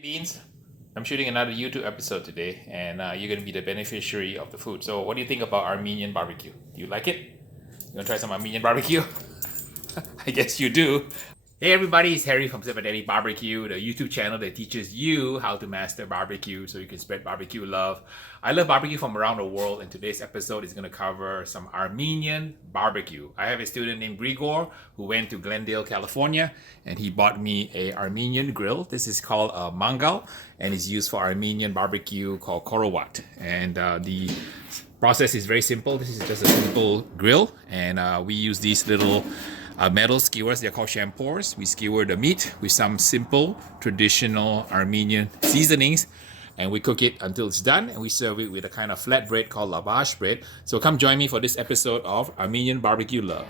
Beans, I'm shooting another YouTube episode today, and you're gonna be the beneficiary of the food. So, what do you think about Armenian barbecue? Do you like it? You wanna try some Armenian barbecue? I guess you do. Hey everybody, it's Harry from Dilbertesque BBQ, the YouTube channel that teaches you how to master barbecue so you can spread barbecue love. I love barbecue from around the world, and today's episode is going to cover some Armenian barbecue. I have a student named Grigor who went to Glendale, California, and he bought me a Armenian grill. This is called a Mangal, and it's used for Armenian barbecue called Khorovats. And the process is very simple. This is just a simple grill, and we use these little metal skewers. They're called Shampors. We skewer the meat with some simple traditional Armenian seasonings, and we cook it until it's done, and we serve it with a kind of flat bread called Lavash bread. So come join me for this episode of Armenian Barbecue Love.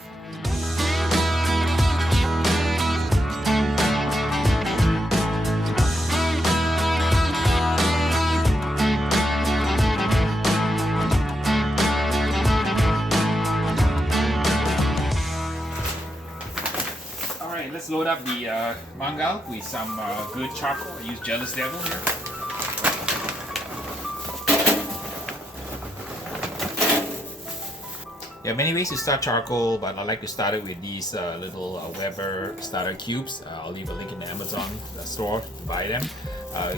Let's load up the Mangal with some good charcoal. I use Jealous Devil here. There are many ways to start charcoal, but I like to start it with these little Weber starter cubes. I'll leave a link in the Amazon store to buy them.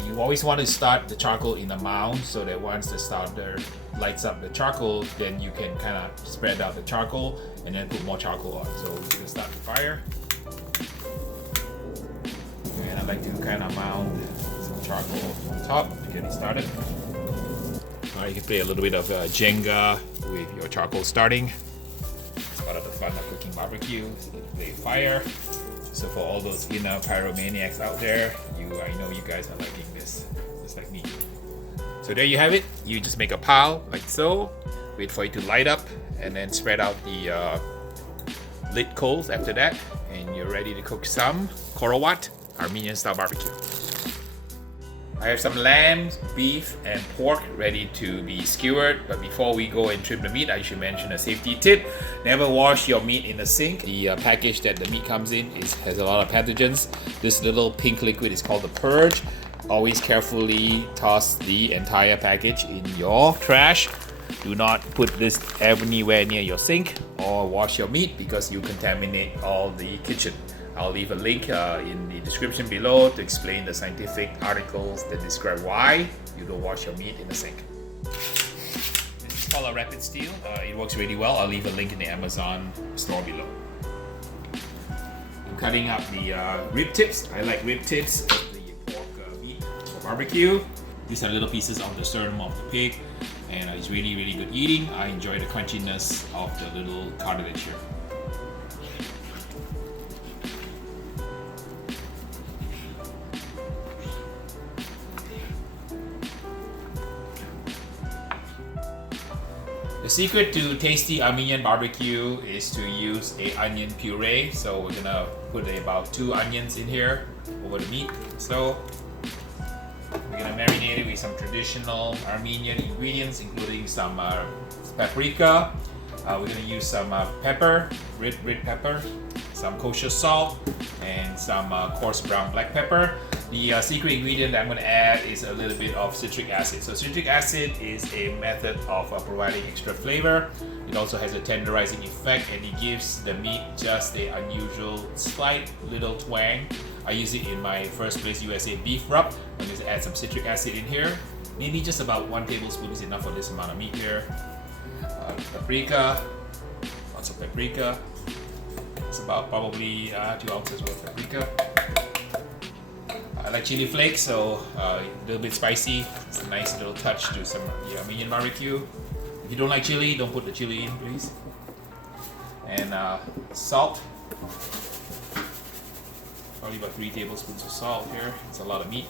You always want to start the charcoal in a mound so that once the starter lights up the charcoal, then you can kind of spread out the charcoal and then put more charcoal on. So we're going to start the fire. And I like to kind of mound some charcoal on top to get it started. You can play a little bit of Jenga with your charcoal starting. It's part of the fun of cooking barbecue. So play fire. So for all those inner pyromaniacs out there, I know you guys are liking this, just like me. So there you have it. You just make a pile like so. Wait for it to light up, and then spread out the lit coals after that, and you're ready to cook some Khorovats Armenian style barbecue. I have some lamb, beef, and pork ready to be skewered, but before we go and trim the meat, I should mention a safety tip. Never wash your meat in the sink. The package that the meat comes in has a lot of pathogens. This little pink liquid is called the purge. Always carefully toss the entire package in your trash. Do not put this anywhere near your sink or wash your meat because you contaminate all the kitchen. I'll leave a link in the description below to explain the scientific articles that describe why you don't wash your meat in the sink. This is called a rapid steel. It works really well. I'll leave a link in the Amazon store below. I'm cutting up the rib tips. I like rib tips of the pork meat for barbecue. These are little pieces of the sternum of the pig, and it's really, really good eating. I enjoy the crunchiness of the little cartilage here. The secret to tasty Armenian barbecue is to use a onion puree. So we're gonna put about 2 onions in here over the meat. So we're gonna marinate it with some traditional Armenian ingredients, including some paprika. We're gonna use some pepper, red pepper, some kosher salt, and some coarse brown black pepper. The secret ingredient that I'm going to add is a little bit of citric acid. So citric acid is a method of providing extra flavor. It also has a tenderizing effect, and it gives the meat just an unusual, slight little twang. I use it in my First Place USA beef rub. I'm going to add some citric acid in here. Maybe just about 1 tablespoon is enough for this amount of meat here. Paprika, lots of paprika. It's about probably 2 ounces worth of paprika. I like chili flakes, so a little bit spicy. It's a nice little touch to some Armenian barbecue. If you don't like chili, don't put the chili in, please. And salt. Probably about 3 tablespoons of salt here. It's a lot of meat.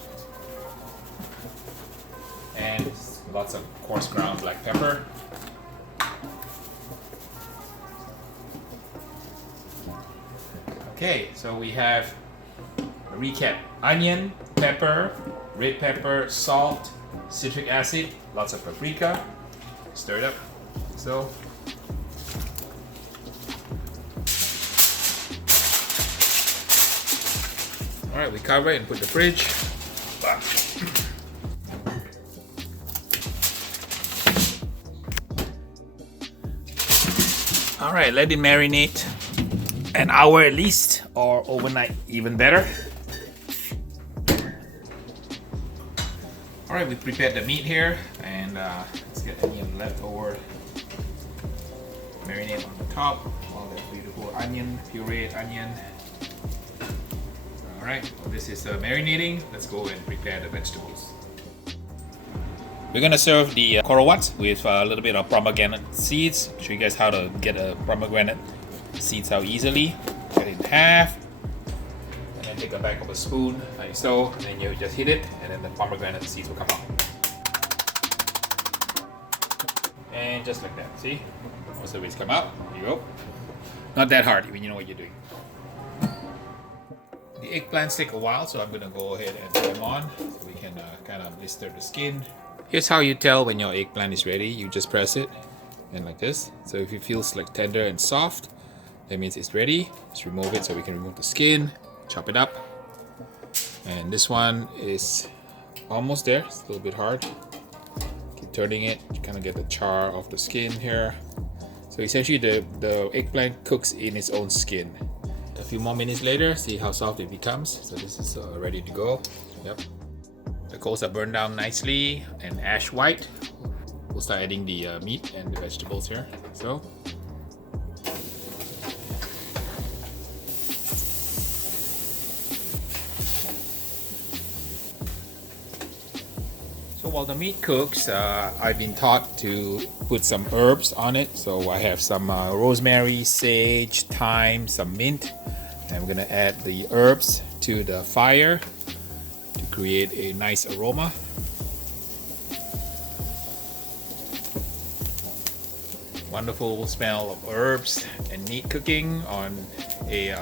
And lots of coarse ground black pepper. Okay, so we have a recap: onion, pepper, red pepper, salt, citric acid, lots of paprika. Stir it up. So Alright, we cover it and put the fridge. All right, let it marinate an hour at least, or overnight, even better. All right, we prepared the meat here, and let's get any leftover marinade on the top. All that beautiful onion, pureed onion. All right, well, this is marinating. Let's go and prepare the vegetables. We're gonna serve the Khorovats with a little bit of pomegranate seeds. Show you guys how to get a pomegranate seeds out easily. Cut it in half, and then take a back of a spoon, like so, and then you just hit it, and then the pomegranate seeds will come out. And just like that, see? Most of it's come out. There you go. Not that hard when you know what you're doing. The eggplants take a while, so I'm gonna go ahead and put them on so we can kind of blister the skin. Here's how you tell when your eggplant is ready. You just press it, and like this. So if it feels like tender and soft, that means it's ready. Just remove it so we can remove the skin, chop it up. And this one is almost there. It's a little bit hard. Keep turning it, you kind of get the char off the skin here. So essentially the eggplant cooks in its own skin. A few more minutes later, see how soft it becomes. So this is ready to go. Yep. The coals are burned down nicely and ash white. We'll start adding the meat and the vegetables here. So while the meat cooks, I've been taught to put some herbs on it. So I have some rosemary, sage, thyme, some mint, and we're gonna add the herbs to the fire to create a nice aroma. Wonderful smell of herbs and meat cooking on a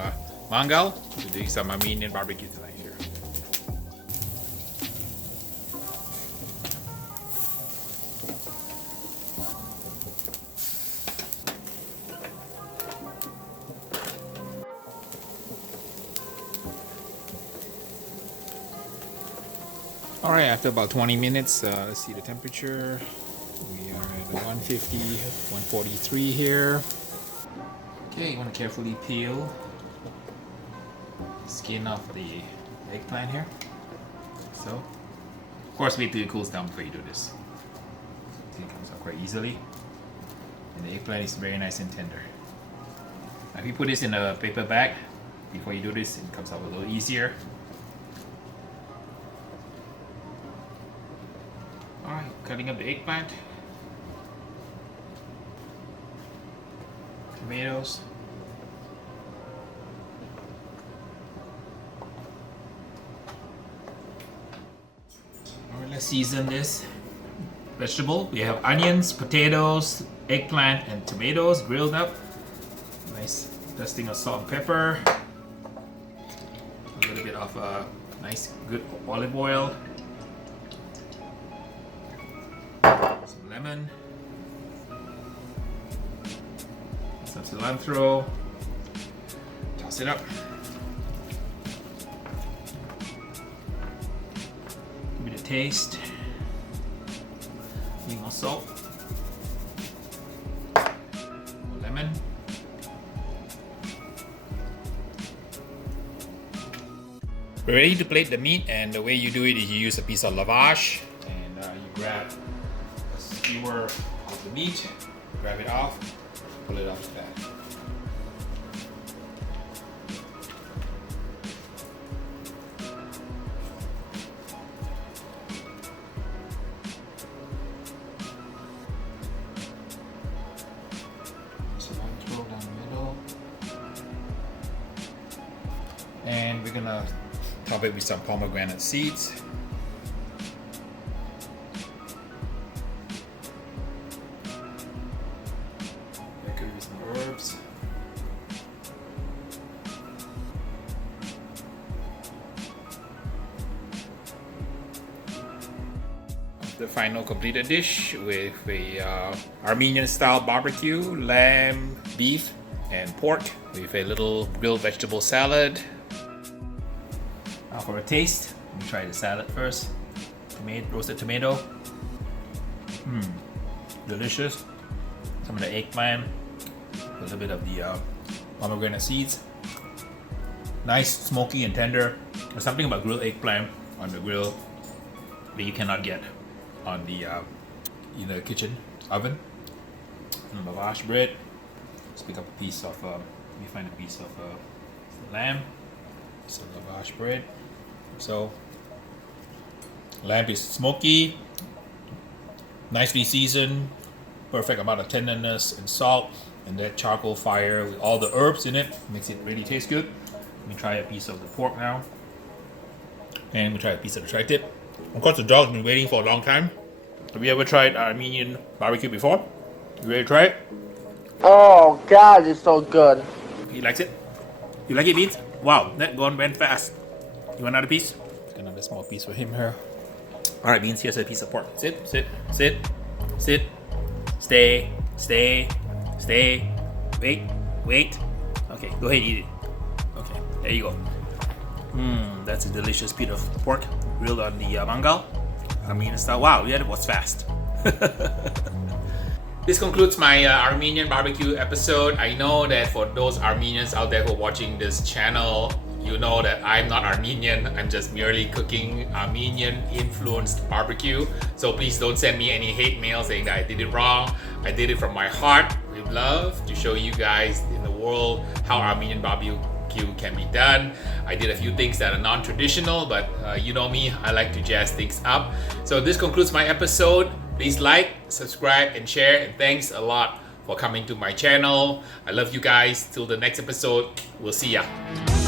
Mangal. We're doing some Armenian barbecue tonight here. All right, after about 20 minutes, let's see the temperature. We are at 150, 143 here. Okay, you want to carefully peel the skin off the eggplant here. So, of course, wait till it cools down before you do this. It comes out quite easily. And the eggplant is very nice and tender. Now, if you put this in a paper bag, before you do this, it comes out a little easier. Alright, cutting up the eggplant. Tomatoes. Alright, let's season this vegetable. We have onions, potatoes, eggplant, and tomatoes grilled up. Nice dusting of salt and pepper. A little bit of nice good olive oil. Some lemon. Some cilantro. Toss it up. Give it a taste. Need more salt. More lemon. We're ready to plate the meat, and the way you do it is you use a piece of lavash, and you grab a skewer of the meat, grab it off, pull it off the fat. Cilantro down the middle, and we're gonna top it with some pomegranate seeds. There could be some herbs. The final completed dish with a Armenian style barbecue, lamb, beef, and pork with a little grilled vegetable salad. Now for a taste, try the salad first. Roasted tomato. Delicious. Some of the eggplant. A little bit of the pomegranate seeds. Nice, smoky and tender. There's something about grilled eggplant on the grill that you cannot get on the in the kitchen oven. And lavash bread. Let's pick up a piece of. Let me find a piece of lamb. Some lavash bread. So, lamb is smoky, nicely seasoned, perfect amount of tenderness and salt, and that charcoal fire with all the herbs in it makes it really taste good. Let me try a piece of the pork now, and we try a piece of the tri-tip. Of course, the dog's been waiting for a long time. Have you ever tried Armenian barbecue before? You ready to try it? Oh God, it's so good. He likes it. You like it, Beans? Wow, that went fast. You want another piece? Another small piece for him here. All right, Beans. Here's a piece of pork. Sit, sit, sit, sit. Stay, stay, stay. Wait, wait. Okay, go ahead, eat it. Okay, there you go. That's a delicious piece of pork grilled on the Mangal. Armenian style. Wow, yeah, that was fast. This concludes my Armenian barbecue episode. I know that for those Armenians out there who are watching this channel, you know that I'm not Armenian. I'm just merely cooking Armenian influenced barbecue. So please don't send me any hate mail saying that I did it wrong. I did it from my heart with love to show you guys in the world how Armenian barbecue can be done. I did a few things that are non-traditional, but you know me, I like to jazz things up. So this concludes my episode. Please like, subscribe, and share. And thanks a lot for coming to my channel. I love you guys. Till the next episode, we'll see ya.